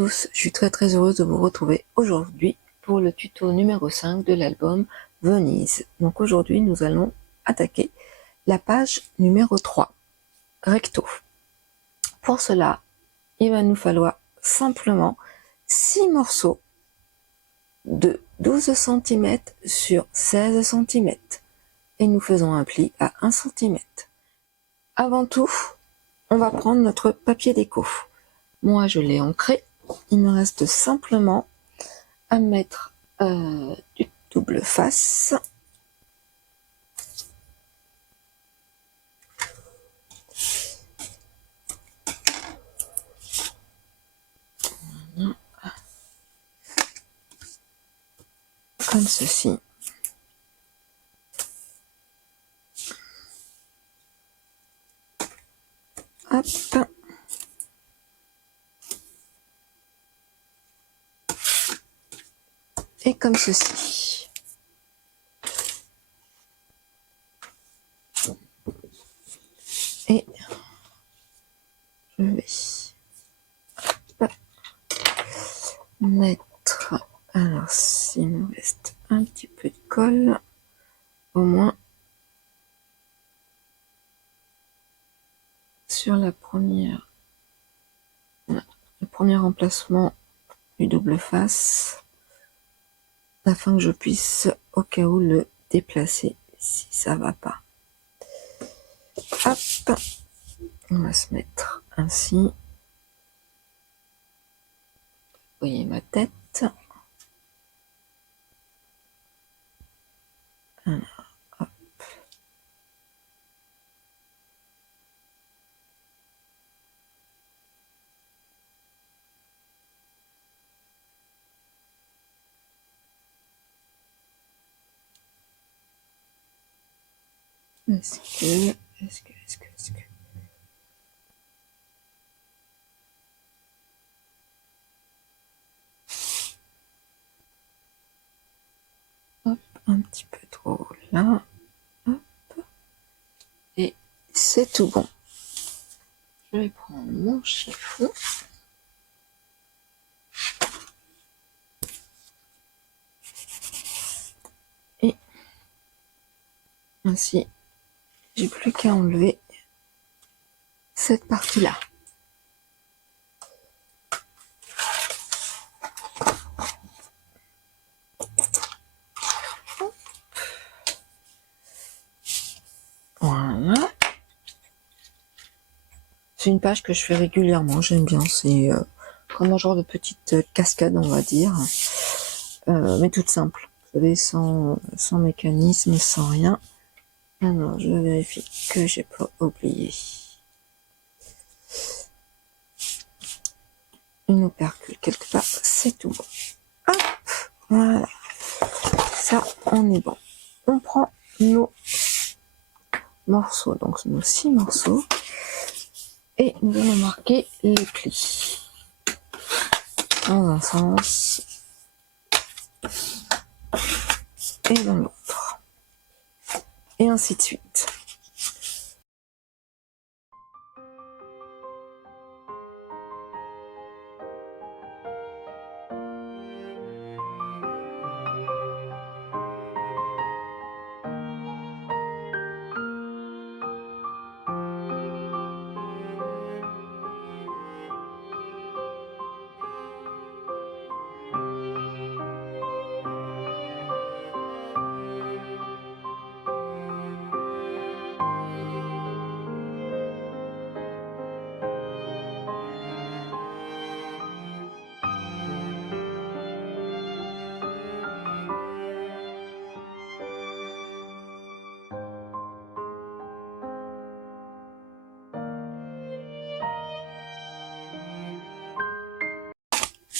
Je suis très heureuse de vous retrouver aujourd'hui pour le tuto numéro 5 de l'album Venise. Donc aujourd'hui nous allons attaquer la page numéro 3, recto. Pour cela, il va nous falloir simplement 6 morceaux de 12 cm sur 16 cm et nous faisons un pli à 1 cm. Avant tout, on va prendre notre papier déco. Moi je l'ai ancré, il me reste simplement à mettre du double face. Comme ceci. Hop. Et comme ceci. Et je vais mettre, alors s'il me reste un petit peu de colle, au moins sur la première, le premier emplacement du double face, afin que je puisse au cas où le déplacer si ça va pas. Hop, on va se mettre ainsi. Vous voyez ma tête. Alors, hop. Est-ce que... Hop, un petit peu trop là. Hop. Et c'est tout bon. Je vais prendre mon chiffon. Et ainsi, j'ai plus qu'à enlever cette partie-là. Voilà. C'est une page que je fais régulièrement, j'aime bien. C'est comme un genre de petite cascade, on va dire. Mais toute simple. Vous savez, sans mécanisme, sans rien. Alors, je vérifie que j'ai pas oublié. Une opercule quelque part, c'est tout bon. Hop, voilà. Ça, on est bon. On prend nos morceaux, donc nos 6 morceaux, et nous allons marquer les plis dans un sens et dans l'autre, et ainsi de suite.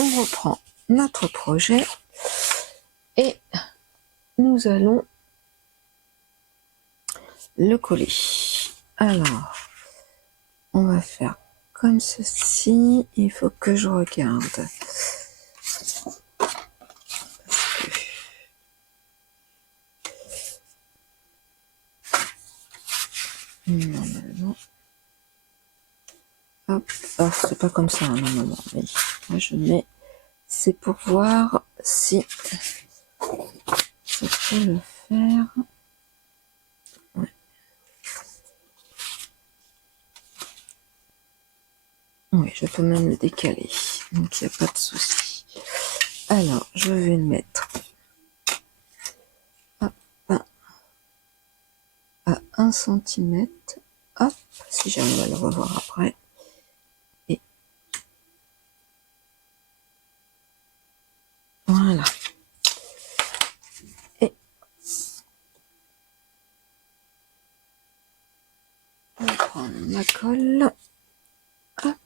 On reprend notre projet et nous allons le coller. Alors, on va faire comme ceci. Il faut que je regarde. Normalement. Hop, off, c'est pas comme ça normalement, mais moi je mets, c'est pour voir si ça peut le faire. Ouais. Oui, je peux même le décaler, donc il n'y a pas de souci. Alors, je vais le mettre à 1 cm, hop, si j'arrive à le revoir après. Et voilà. Et on va prendre ma colle. Hop.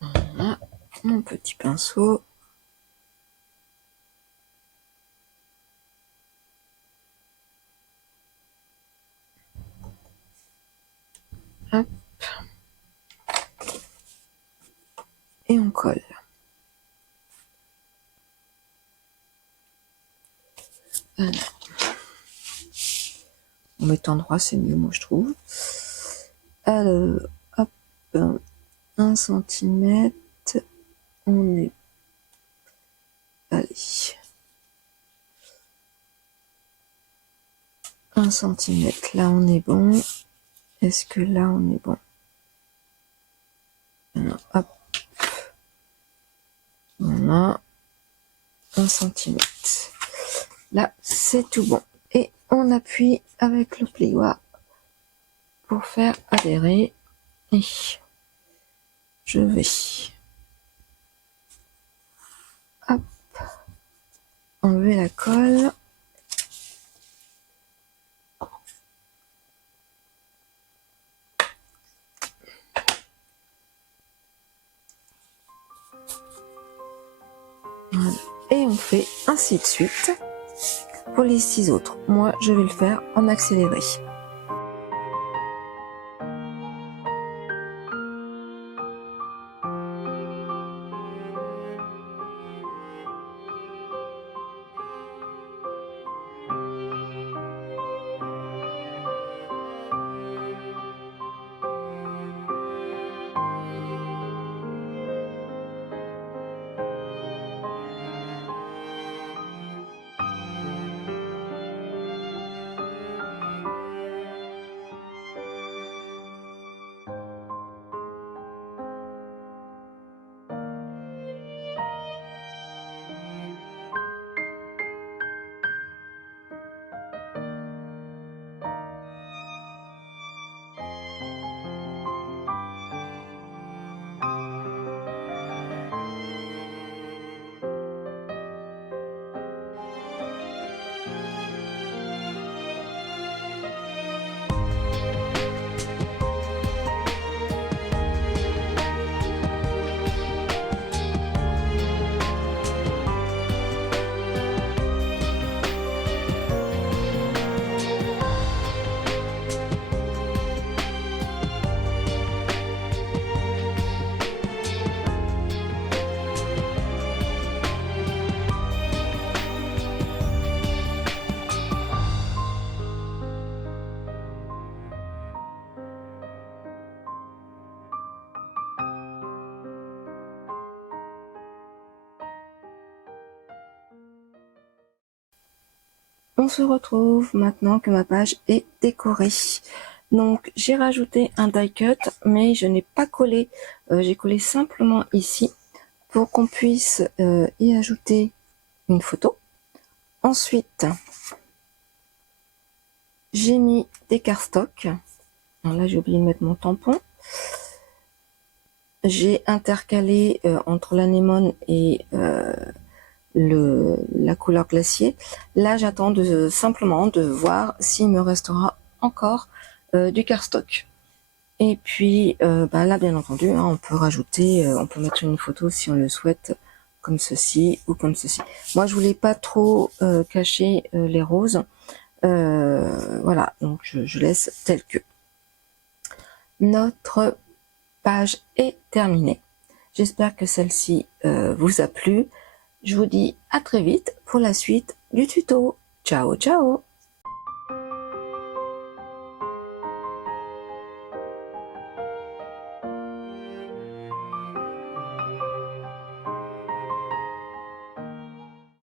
Voilà, mon petit pinceau. Hop. Et on colle. Alors, en mettant droit, c'est mieux, moi je trouve. Alors, hop, 1 cm, on est, allez, 1 cm, là on est bon. Est-ce que là on est bon? Non, hop, voilà, 1 cm. Là, c'est tout bon. Et on appuie avec le plioir pour faire adhérer. Et je vais, hop, enlever la colle. Voilà. Et on fait ainsi de suite pour les 6 autres. Moi, je vais le faire en accéléré. On se retrouve maintenant que ma page est décorée. Donc j'ai rajouté un die cut, mais je n'ai pas collé, j'ai collé simplement ici pour qu'on puisse y ajouter une photo. Ensuite, j'ai mis des cardstock. Alors là, j'ai oublié de mettre mon tampon. J'ai intercalé entre l'anémone et la couleur glacier. Là, j'attends simplement de voir s'il me restera encore du cardstock. Et puis là, bien entendu, hein, on peut rajouter, on peut mettre une photo si on le souhaite, comme ceci ou comme ceci. Moi, je voulais pas trop cacher les roses. Voilà, donc je laisse tel que. Notre page est terminée. J'espère que celle-ci vous a plu. Je vous dis à très vite pour la suite du tuto. Ciao, ciao!